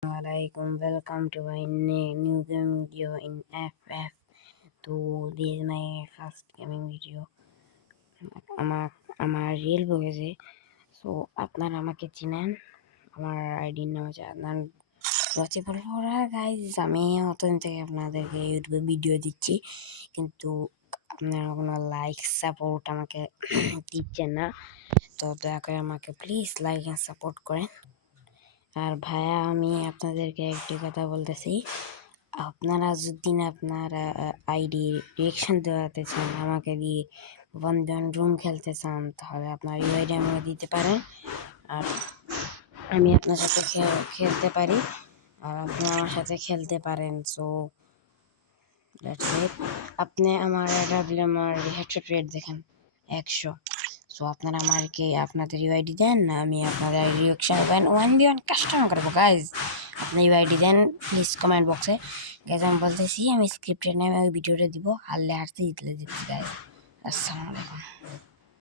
Assalamualaikum, welcome to my new game video in FF. So this is my first gaming video. আমার real ভয়েসে। So আপনারা আমাকে চিনেন, আমার আইডির নাম হচ্ছে আদনান রচিপুরা। গাইজ, আমি অতদিন থেকে আপনাদেরকে ইউটিউবে ভিডিও দিচ্ছি, কিন্তু আপনারা কোনো লাইক সাপোর্ট আমাকে দিচ্ছেন না। তো দয়া করে আমাকে প্লিজ লাইক অ্যান্ড সাপোর্ট করেন। আর ভাইয়া, আমি আপনাদেরকে একটি কথা বলতেছি, আপনারা যদি না আপনার আইডি রিয়েকশন দেওয়াতে চান, আমাকে দিয়ে বন্ধন রুম খেলতে চান, তাহলে আপনার ইউআইডি আমাকে দিতে পারেন, আর আমি আপনার সাথে খেলতে পারি, আর আপনি আমার সাথে খেলতে পারেন। So that's it. আপনি আমার আমার হেডশট রেট দেখেন 100। সো আপনারা আমাকে আপনাদের ইউআইডি দেন, আমি আপনাদের রিয়েকশন দেন 1v1 কাস্টম করবো। গাইজ, আপনার ইউআইডি দেন প্লিজ কমেন্ট বক্সে। গাইজ, আমি বলতেছি, আমি স্ক্রিপ্টের নামে ওই ভিডিওটা দিব, হারলে হারতে জিতলে জিততে। গাইজ, আসসালামু আলাইকুম।